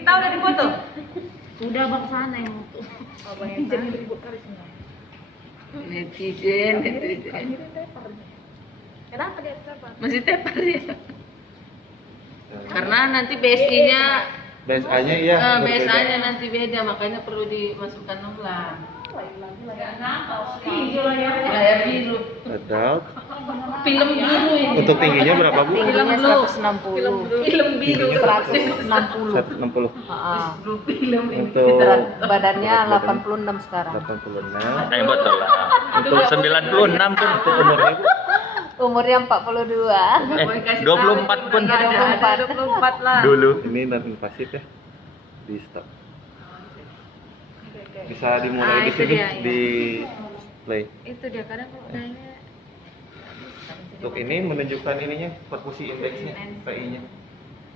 Kita udah dipoto. Udah bang sana yang foto. Jadi ribut kali semua. Netizen. Kenapa dia tepar? Masih tepar ya. Karena nanti BSI-nya BSA-nya iya. berbeda. BSA-nya nanti beda, makanya perlu dimasukkan ulang. Layar biru. Adult. Film biru ini. Untuk tingginya berapa Bu? Tingginya 160. Film biru. 160. 160. Film ini. Untuk Badannya 86 sekarang. 86. Yang betul lah. Untuk 96 pun Untuk umurnya Bu? Umurnya 42. 24 pun Ada 24 lah. dulu. Ini non invasif ya. Di stop. Bisa dimulai di itu sini dia, ya. di play. Itu dia kadang kalau udahnya Untuk ini menunjukkan ininya perfusi indeksnya, PI-nya.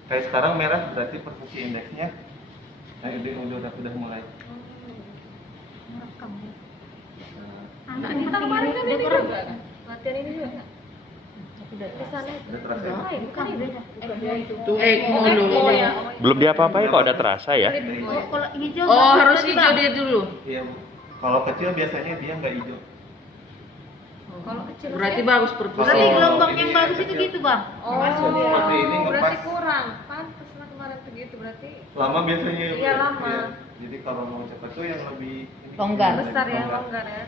Kayak sekarang merah berarti perfusi indeksnya. Nah, ini udah mulai. Nah, ini kita kemarin kan ini juga. Latihan ini juga. Udah terasa ya? Bukan beda. tuh mulu. Belum diapa-apain kok udah terasa ya. Kalau hijau Oh, harus hijau dia dulu. Iya Bu. Kalau kecil biasanya dia nggak hijau. Kalau kecil. Berarti bagus perfusi. Berarti Kalau gelombang ini yang ya bagus itu kecil. gitu bang. Seperti ini berarti ngepas. kurang. Pantes lah kemarin begitu berarti. Lama biasanya ya, Bu, Iya, ya? lama. Iya. Jadi kalau mau cepat tuh yang lebih ini, Longgar. yang Besar ya, longgar. longgar ya.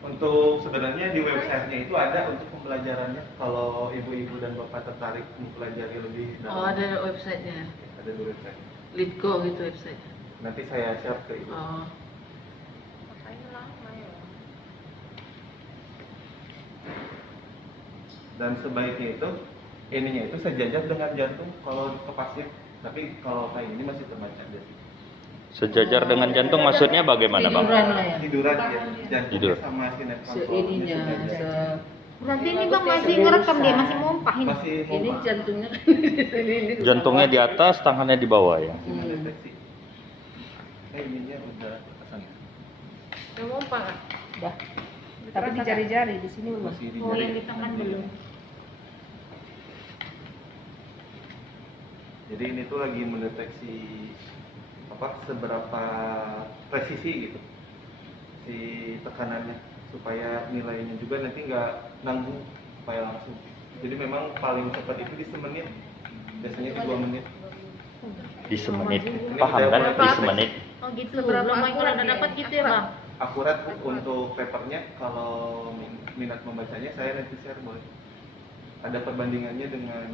Untuk sebenarnya di websitenya itu ada untuk pembelajarannya. Kalau ibu-ibu dan bapak tertarik mempelajari lebih dalam. Oh, ada websitenya. Ada di website. Litco gitu websitenya. Nanti saya share ke ibu. Oh. Makanya lama ya. Dan sebaiknya itu ininya itu sejajar dengan jantung kalau ke pasif. Tapi kalau kayak ini masih terbaca dia. Sejajar dengan jantung maksudnya bagaimana bang? Tiduran lah ya. Tiduran ya, jantungnya Tidur. sama sinus Seininya, Berarti ini bang masih ngerekam dia, masih mompah ini. masih ini pompa. jantungnya ini. Jantungnya di atas, tangannya di bawah ya. Masih mendeteksi. Ininya udah terkesan. Udah mompa kan? Udah. Tapi di jari-jari di sini belum. Masih di Oh jari. yang di tangan belum. Jadi ini tuh lagi mendeteksi apa seberapa presisi gitu si tekanannya supaya nilainya juga nanti nggak nanggung supaya langsung. Jadi memang paling cepat itu di semenit, biasanya di 2 menit. Di semenit. Paham kan? Di semenit. Oh gitu. Seberapa Belum akurat kalau udah dia? dapat gitu ya bang. Akurat untuk papernya kalau minat membacanya saya nanti share boleh. Ada perbandingannya dengan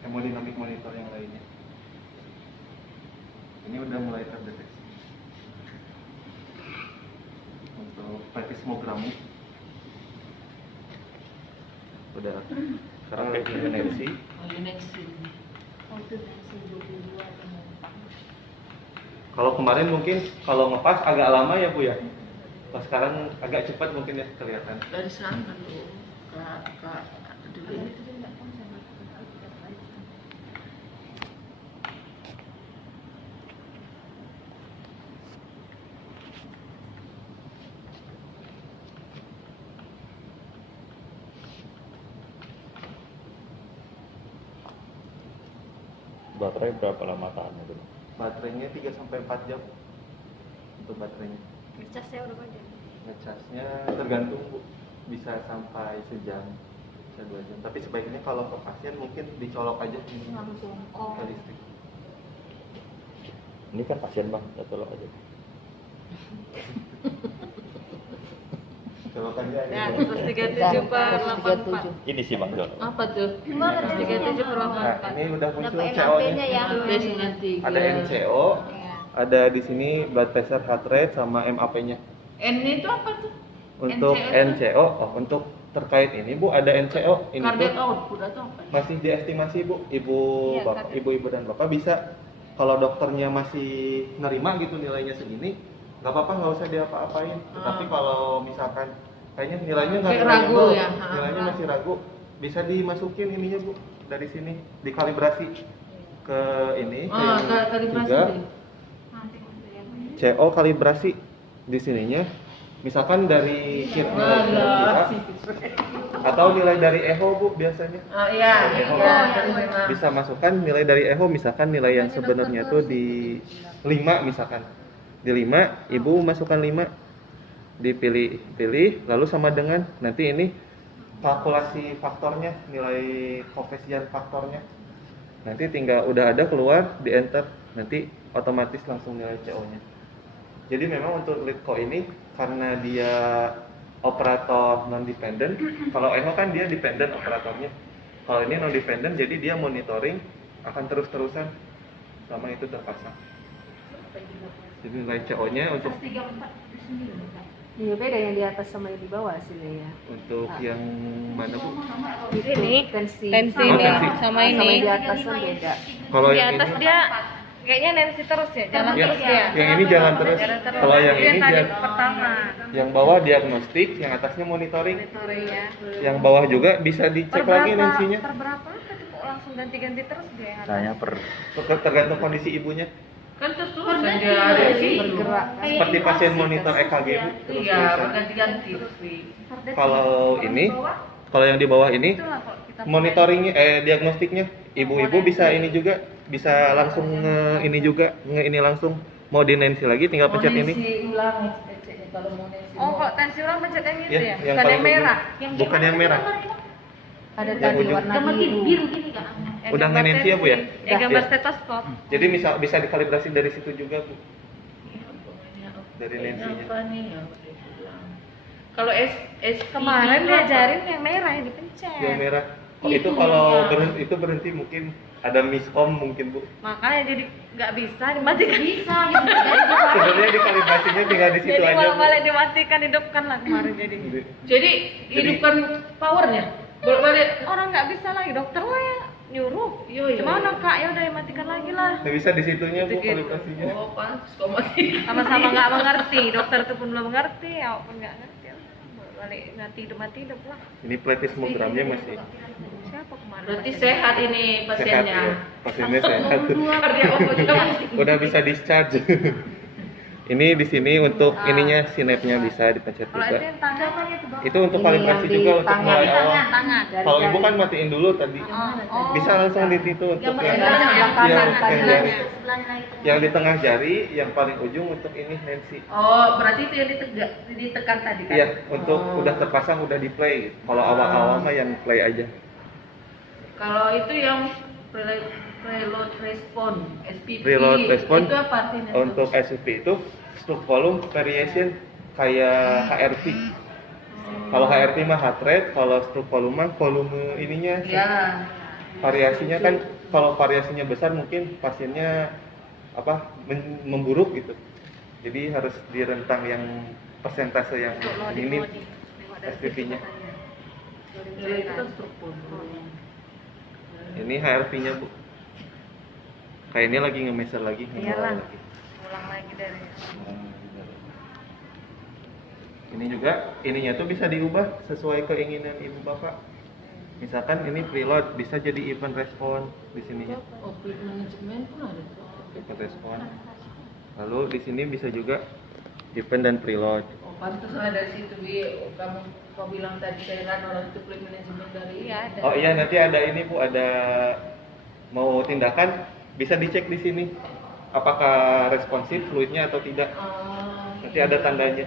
hemodinamik monitor yang lainnya. Ini udah mulai terdeteksi. Untuk platismogramu udah sekarang lagi inersi. Oh, ini next ini. Oh itu masih 22 atau mompah. Kalau kemarin mungkin kalau ngepas agak lama ya Bu ya. Kalau sekarang agak cepat mungkin ya kelihatan. Dari sana tuh kak dulu. Baterai berapa lama tahannya dulu? Baterainya 3 sampai 4 jam untuk baterainya. Casnya udah banyak. Ngecasnya tergantung Bu, bisa sampai sejam, bisa 2 jam. Tapi sebaiknya kalau ke pasien mungkin dicolok aja ini Langsung. ke listrik. Ini kan pasien bang, kita tolong aja. Colokannya Ya, ini. 137 per 84. Ini sih bang Jon. Apa tuh? 137 per Nah, 84. ini udah muncul Dapat CO-nya. MAP-nya ya. Tes nanti. Ada NCO, ada di sini blood pressure, heart rate, sama MAP-nya. N itu apa tuh? Untuk NCO, untuk terkait ini Bu, ada NCO. Ini Cardiac tuh output atau apa? masih diestimasi Bu, Iya, bapak, ibu-ibu dan bapak bisa kalau dokternya masih nerima gitu nilainya segini, nggak apa-apa, nggak usah diapa-apain. Tapi kalau misalkan kayaknya nilainya nggak Kayak reliable, ragu ya? nilainya masih ragu, bisa dimasukin ininya Bu dari sini, dikalibrasi ke ini, ke Ah, yang kalibrasi juga. deh. CO kalibrasi di sininya Misalkan dari nilai kira atau nilai dari echo Bu biasanya. Oh iya, Echo. iya, jadi memang. Bisa masukkan nilai dari echo, misalkan nilai yang sebenarnya tuh di 5 misalkan. Di 5, Ibu masukkan 5, dipilih lalu sama dengan nanti ini kalkulasi faktornya, nilai koefisien faktornya. Nanti tinggal udah ada keluar, di enter, nanti otomatis langsung nilai CO-nya. Jadi memang untuk LeetCode ini karena dia operator non dependent, kalau echo kan dia dependent operatornya. Kalau ini non dependent, jadi dia monitoring akan terus-terusan selama itu terpasang. Jadi nilai CO-nya untuk Iya, beda yang di atas sama yang di bawah hasilnya ya. untuk yang mana Bu? Ini tensi Tensi Oh, ini tensi. sama yang ini. di atas kan beda. Kalau Di yang atas ini dia kayaknya Nancy terus ya, jalan ya, terus dia. yang ini jalan terus. Jalan terus. Kalau yang ini tadi dia pertama. yang bawah diagnostik, yang atasnya monitoring. Sorry ya. Yang bawah juga bisa dicek lagi nansinya. Per berapa? Tadi kok langsung ganti-ganti terus dia. Saya per Tergantung kondisi ibunya. Kan terus dia ada sih. Bergerak kan. Seperti pasien monitor EKG Bu. Iya, Terus-terusan. berganti-ganti. Kalau ini, kalau yang di bawah ini Itulah kalau kita monitoringnya, diagnostiknya, ibu-ibu bisa ini juga, bisa langsung ini juga, ini langsung mau dinensi lagi, tinggal pencet ini. Ulang ceknya kalau mau nasi. Oh, kok tensi ulang pencet yang itu Ya, ya? yang Bukan paling yang merah. ujung. Bukan yang merah. Ada Yang tadi ujung. warna biru. Yang Udah gambar ngenensi ya, Bu, ya? tensi. Yang gambar Ya. stetoskop. Jadi bisa dikalibrasi dari situ juga Bu. Dari lensinya. Apa nih ya? Ulang. Kalau S Kemarin diajarin yang merah yang dipencet. Yang merah. Oh, itu kalau berhenti mungkin ada miskom mungkin Bu. Makanya jadi nggak bisa dimatikan. Bisa. Sebenarnya dikalibrasinya tinggal di situ Jadi aja Bu. balik dimatikan, hidupkan lah kemarin jadi. Jadi hidupkan powernya. Bolak-balik. Orang nggak bisa lagi, dokter lah ya nyuruh. Iya. Gimana kak? Ya udah dimatikan lagi lah. Nggak bisa di situnya Bu Gitu. kalibrasinya. Oh, pas kok mati. Sama-sama nggak mengerti, dokter itu pun belum mengerti, awak pun nggak ngerti. Balik nanti mati hidup lah. Ini platismogramnya masih Siapa kemarin? Berarti sehat ini sehat pasiennya. ya. Pasiennya sehat. Kardia obatnya masih. Udah bisa discharge. Ini di sini untuk ininya sinapnya bisa dipencet Kalau juga. itu yang tangan, Itu untuk Ini kalibrasi yang di juga untuk tangan. mulai awal. tangan. Kalau ibu kan matiin dulu tadi. Oh. Bisa langsung di situ untuk Yang yang sebelah kanan, yang kanan. jari. Yang di tengah jari, yang paling ujung untuk ini Nancy. Oh, berarti itu yang ditekan tadi kan? Iya, untuk udah terpasang udah di play. Kalau awal-awal mah yang play aja. Kalau itu yang preload response, SPP. Preload response Itu apa artinya? Untuk SUP itu stroke volume variation kayak HRV. Kalau HRV mah heart rate, kalau stroke volume mah volume ininya. Ya. Variasinya kan kalau variasinya besar mungkin pasiennya memburuk gitu. Jadi harus di rentang yang persentase yang ini SPP-nya. Ya, itu kan struktur. Ini HRV-nya Bu. Kayak ini lagi nge-measure lagi, Iyalah. lagi. Ulang lagi dari. Ini juga ininya tuh bisa diubah sesuai keinginan ibu bapak. Misalkan ini preload bisa jadi event response di sininya. Oh, fleet management pun ada tuh. Event response. Lalu di sini bisa juga event dan preload. Oh, pantas lah dari situ kau bilang tadi saya kan orang itu fleet management dari. Iya ada. Oh iya, nanti ada ini Bu, ada mau tindakan bisa dicek di sini apakah responsif fluidnya atau tidak. Nanti ada tandanya.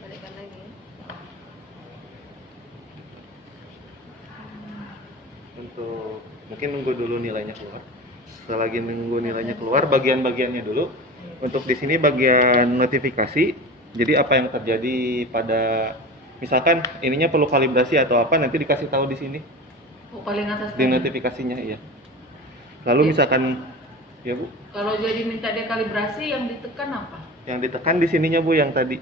Balikkan lagi. Untuk mungkin nunggu dulu nilainya keluar. Setelah lagi nunggu nilainya keluar, bagian-bagiannya dulu. Untuk di sini bagian notifikasi. Jadi apa yang terjadi pada misalkan ininya perlu kalibrasi atau apa nanti dikasih tahu di sini Oh, paling atas di tadi. notifikasinya iya. Lalu misalkan ya Bu, Kalau jadi minta dia kalibrasi yang ditekan apa? yang ditekan di sininya Bu yang tadi.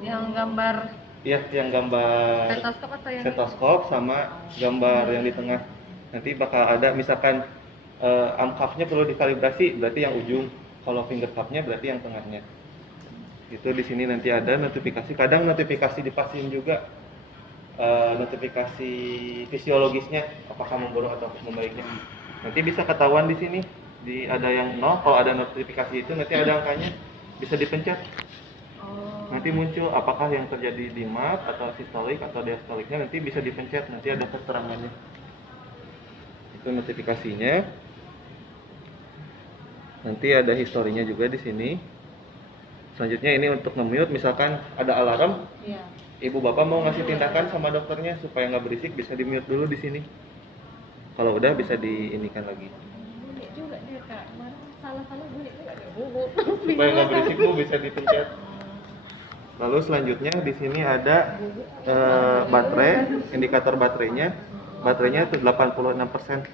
Yang gambar Iya, yang gambar stetoskop atau yang stetoskop sama gambar yang di tengah. Nanti bakal ada misalkan arm cuff-nya perlu dikalibrasi, berarti yang ujung. Kalau finger cuff-nya berarti yang tengahnya. Itu di sini nanti ada notifikasi. Kadang notifikasi di pasien juga notifikasi fisiologisnya apakah memburuk atau membaiknya. Nanti bisa ketahuan di sini. Ada yang 0, kalau ada notifikasi itu nanti ada angkanya, bisa dipencet. Nanti muncul apakah yang terjadi di MAP atau sistolik atau diastoliknya, nanti bisa dipencet, nanti ada keterangannya. Itu notifikasinya. Nanti ada historinya juga di sini. Selanjutnya ini untuk nge-mute, misalkan ada alarm, Iya. ibu bapak mau ngasih tindakan sama dokternya supaya nggak berisik, bisa di-mute dulu di sini. Kalau udah bisa diinikan lagi. Bunyi juga dia Kak. Kemarin salah-salah bunyi juga dia. Bubuk. Supaya nggak berisik bu, bisa dipencet. Lalu selanjutnya di sini ada baterai, indikator baterainya. Baterainya itu 86%.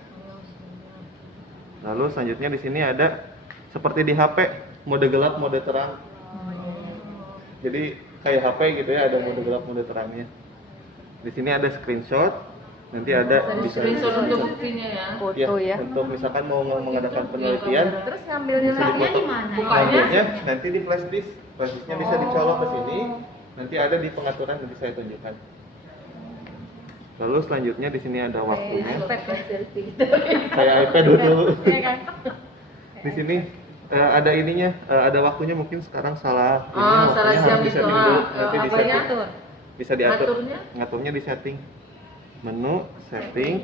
Lalu selanjutnya di sini ada seperti di HP, mode gelap, mode terang. Jadi kayak HP gitu ya, ada mode gelap, mode terangnya. Di sini ada screenshot, nanti ada bisa Screenshot untuk buktinya ya. Foto ya. untuk misalkan mau mengadakan penelitian, Terus ngambilnya bisa lagi dipoto. di mana? Ngambilnya nanti di flash disk, flash disknya bisa dicolok ke sini, nanti ada di pengaturan, nanti saya tunjukkan. Lalu selanjutnya di sini ada waktunya. Kayak iPad dulu. Iya kan? Di sini ada ininya, ada waktunya, mungkin sekarang salah. Ini Salah waktunya jam harus bisa itu. diundur, nanti di Apanya setting. tuh? Bisa diatur. Ngaturnya? Ngaturnya di setting. Menu setting.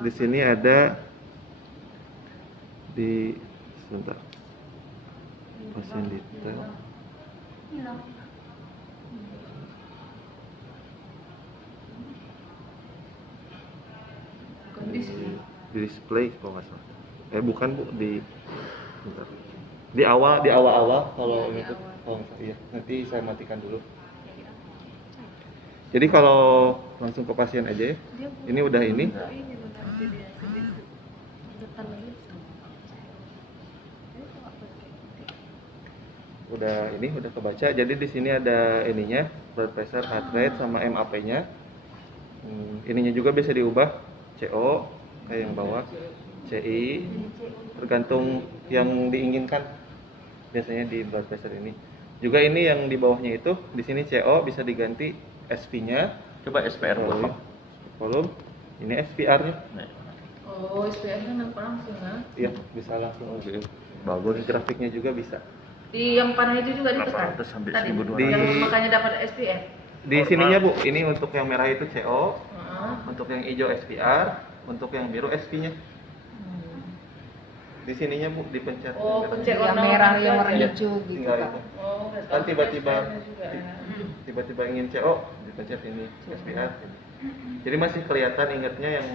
Di sini ada di sebentar. Pasien detail. Di display kalau nggak salah. Bukan bu, bentar. Di awal kalau itu, oh iya, nanti saya matikan dulu. Jadi kalau langsung ke pasien aja ya, ini udah ini. Udah kebaca. Jadi di sini ada ininya, blood pressure, heart rate, sama MAP-nya. Ininya juga bisa diubah, CO kayak yang bawah, CI, tergantung yang diinginkan. Biasanya di blood pressure ini. Juga ini yang di bawahnya itu, di sini CO bisa diganti SV-nya. Coba SPR berapa? Volume. Ini SPR-nya. Oh, SPM-nya langsung ya. Iya, bisa langsung. Bagus. Grafiknya juga bisa. Di yang panah itu juga ditekan. 800 sampai Tadi 1200. yang makanya dapat SPM. Di sininya bu, ini untuk yang merah itu CO, Heeh. untuk yang hijau SPR, untuk yang biru SV-nya. Di sininya bu, dipencet. Oh, pencet Yang warna merah, itu yang aja. warna hijau gitu Tinggal Kak. itu. Oh, Kan tiba-tiba juga ya. tiba-tiba ingin CO, dipencet ini SPR. Jadi masih kelihatan ingatnya yang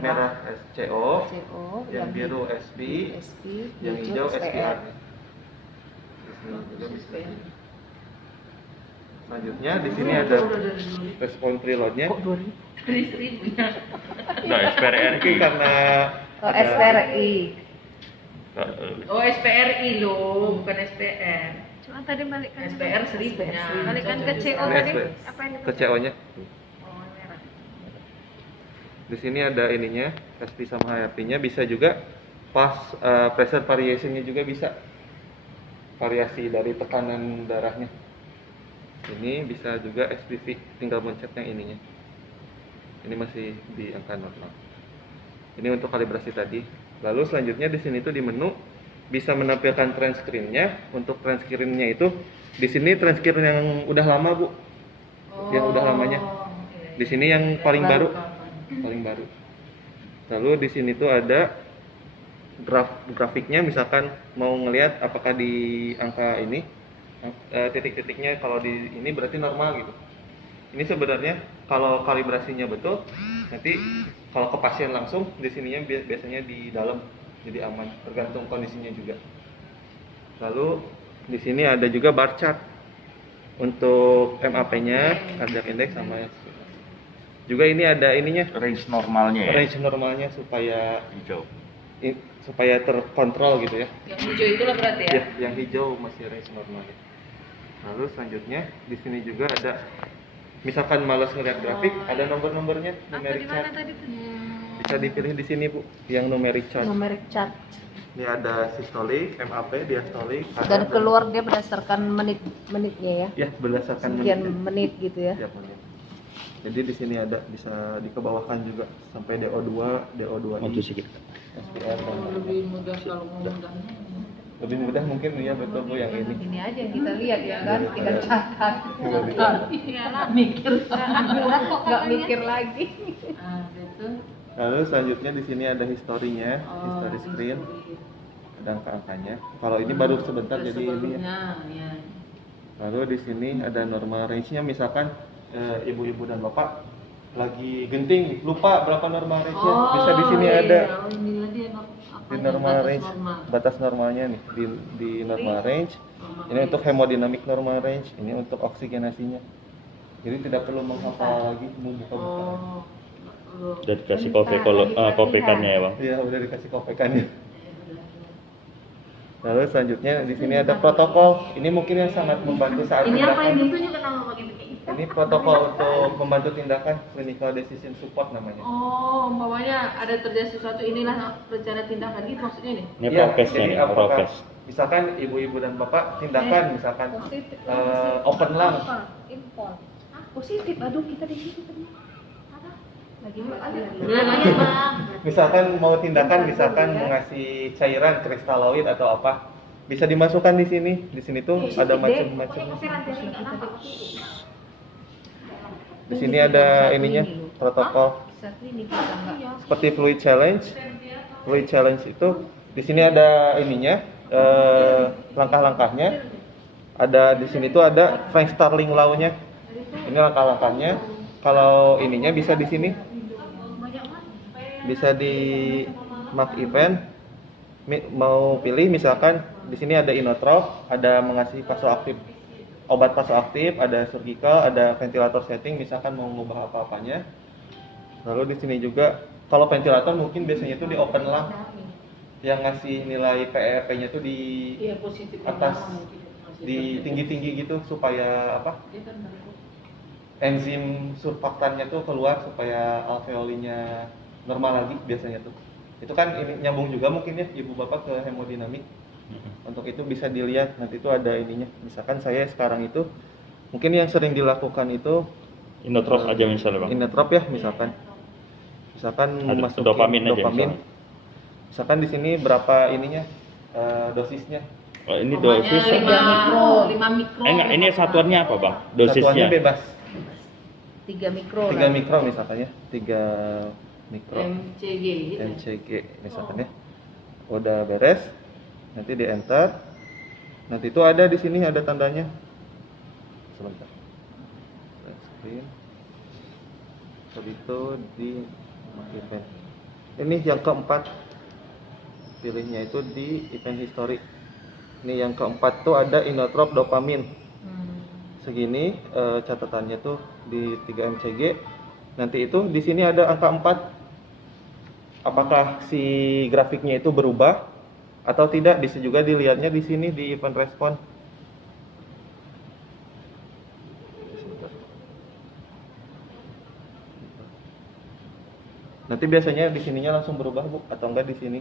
merah CO, CO, yang biru SV, SP, yang hijau SPR. Di sini juga bisa. Selanjutnya di sini ada respon preloadnya. Dari 1000-nya. Nah, SPR Mungkin karena Oh, SPRI. Oh, SPRI loh, bukan SPR. Cuma tadi balikkan SPR 1000-nya. Balikkan ke CO Ini tadi. SP. Apa yang ke CO-nya. Oh, merah. Di sini ada ininya, SP sama HRP-nya, bisa juga pas pressure variation-nya juga bisa. Variasi dari tekanan darahnya. Ini bisa juga SPV, tinggal mencet yang ininya. Ini masih di angka normal. Ini untuk kalibrasi tadi. Lalu selanjutnya di sini tuh di menu bisa menampilkan trend screen-nya. Untuk trend screen-nya itu di sini trend screen yang udah lama, Bu. Yang udah lamanya. Di sini yang paling baru. Paling baru. Lalu di sini tuh ada grafiknya, misalkan mau ngelihat apakah di angka ini titik-titiknya kalau di ini berarti normal gitu. Ini sebenarnya kalau kalibrasinya betul, nanti kalau ke pasien langsung di sininya biasanya di dalam, jadi aman, tergantung kondisinya juga. Lalu di sini ada juga bar chart untuk MAP-nya, cardiac index sama juga ini ada ininya, Range normalnya ya. range normalnya supaya Hijau. supaya terkontrol gitu ya. Yang hijau itulah berarti ya? Ya, yang hijau masih range normalnya. Lalu selanjutnya di sini juga ada, misalkan malas ngeliat grafik, ada nomor-nomornya, Apa numeric di mana chart. tadi tuh? Bisa dipilih di sini Bu, yang numeric chart. Numeric chart. Ini ada sistolik, MAP, diastolik, Dan keluar dia berdasarkan menitnya ya. ya berdasarkan Sekian menit. menit gitu ya. Tiap menit. Jadi di sini ada bisa dikebawahkan juga sampai DO2, DO2I, Maju sedikit. SPR, dan Lebih mudah kalau ngomongnya. lebih mudah mungkin ya betul Bu yang ini. Ini aja yang kita lihat ya kan, tinggal catat. Iyalah mikir. Akurat kok nggak mikir lagi. Ah, gitu. Lalu selanjutnya di sini ada historinya, Oh, history screen, ada angka-angkanya. Kalau ini baru sebentar jadi ini ya. sebelumnya, ya. Lalu di sini ada normal range-nya, misalkan ibu-ibu dan bapak lagi genting lupa berapa normal range-nya, bisa di sini iya. ada Oh, inilah dia di normal batas range, normal. batas normalnya nih di normal range. Normal Ini range. untuk hemodinamik normal range, ini untuk oksigenasinya. Jadi tidak perlu menghafal lagi, membuka-buka. Oh. Udah dikasih kopekannya ya Bang. Iya, udah dikasih kopekannya. Lalu selanjutnya di sini ada protokol. Ini mungkin yang sangat membantu saat Ini apa yang tindakan. ditunjukkan nama begitu? Ini protokol untuk membantu tindakan, clinical decision support namanya. Oh, umpamanya ada terjadi sesuatu, inilah rencana tindakan gitu maksudnya nih. Ini Iya, prokesnya jadi nih, apakah prokes. misalkan ibu-ibu dan bapak tindakan misalkan open lung, Impor. Positif. Aduh, kita di situ ternyata. Lagi misalkan mau tindakan misalkan mengasih cairan kristaloid atau apa, bisa dimasukkan di sini. Di sini tuh ada macam-macamnya. Di sini ada ininya protokol seperti fluid challenge. Fluid challenge itu di sini ada ininya langkah-langkahnya. Ada di sini tuh ada Frank Starling law-nya. Ini langkah-langkahnya. Kalau ininya bisa di sini. Bisa di mark event. Mau pilih misalkan di sini ada inotrop, ada mengasih vasoaktif, obat vasoaktif, ada surgical, ada ventilator setting, misalkan mau mengubah apa-apanya. Lalu di sini juga kalau ventilator mungkin biasanya itu di open lung, yang ngasih nilai PEP-nya tuh di Iya, positif atas, mungkin. di tinggi-tinggi gitu supaya apa? Dia kan baru. Enzim surfaktannya tuh keluar supaya alveolinya normal lagi biasanya tuh. Itu kan ini nyambung juga mungkin ya ibu bapak ke hemodinamik. Untuk itu bisa dilihat nanti itu ada ininya. Misalkan saya sekarang itu mungkin yang sering dilakukan itu Inotrop aja misalnya Bang. inotrop ya misalkan. Misalkan Ada masukin dopamin aja dopamin. Misalkan di sini berapa ininya dosisnya. Oh, ini Umpamanya dosis. 5 mikro. Enggak, ini satuannya apa Bang? Satuannya Dosisnya. bebas. 3 mikro 3 mikro misalkan ya. 3 mikro. MCG gitu. MCG misalkan ya. Udah beres. Nanti di enter. Nanti itu ada di sini ada tandanya. Sebentar. Screen. Habis itu di event. Ini yang keempat. Pilihnya itu di event history. Ini yang keempat tuh ada inotrop dopamin. Segini catatannya tuh di 3 MCG. Nanti itu di sini ada angka 4. Apakah si grafiknya itu berubah atau tidak? Bisa juga dilihatnya di sini di event respon. Nanti biasanya di sininya langsung berubah Bu atau enggak di sini?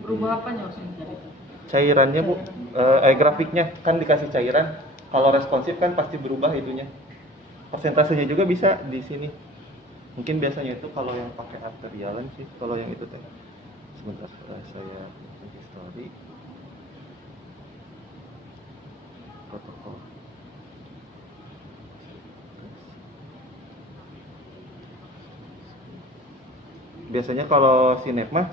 Berubah apanya maksudnya? Cairannya Bu, grafiknya kan dikasih cairan. Kalau responsif kan pasti berubah itunya. Persentasenya juga bisa di sini. Mungkin biasanya itu kalau yang pakai arterialan sih, kalau yang itu teh. Sebentar saya history. Protokol. Biasanya kalau sinep mah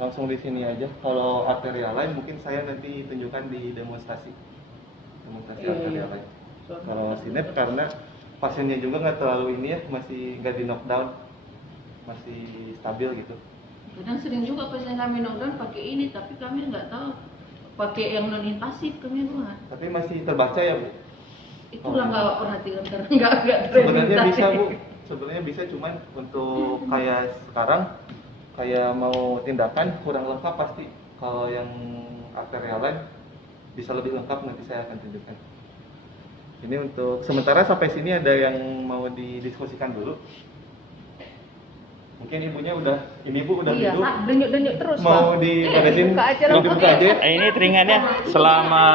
langsung di sini aja. Kalau arterial lain mungkin saya nanti tunjukkan di demonstrasi arterial lain. Kalau sinep karena pasiennya juga nggak terlalu ini ya, masih nggak di knockdown, masih stabil gitu. Kadang sering juga pasien kami knockdown pakai ini, tapi kami nggak tahu pakai yang non invasif kami buat. Tapi masih terbaca ya Bu? Itulah nggak perhatikan karena nggak Sebenarnya bisa Bu, sebenarnya bisa, cuman untuk kayak sekarang kayak mau tindakan kurang lengkap pasti. Kalau yang arterial lain bisa lebih lengkap, nanti saya akan tunjukkan. Ini untuk sementara sampai sini ada yang mau didiskusikan dulu. Mungkin ibunya udah, ini ibu udah Iya, hidup. denyut-denyut terus, Mau Bang. diberesin, buka aja mau dibuka aja. Ini teringannya selama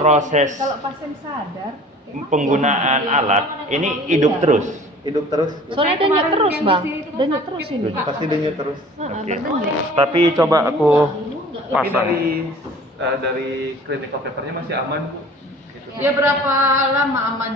proses Kalau pasien sadar, penggunaan alat ini hidup terus. Hidup terus. soalnya denyut terus, Bang. Denyut terus ini. Pasti denyut terus. Oke. berdenyut. Tapi coba aku Tapi pasang. dari clinical papernya masih aman, Bu. Gitu. Dia berapa lama aman?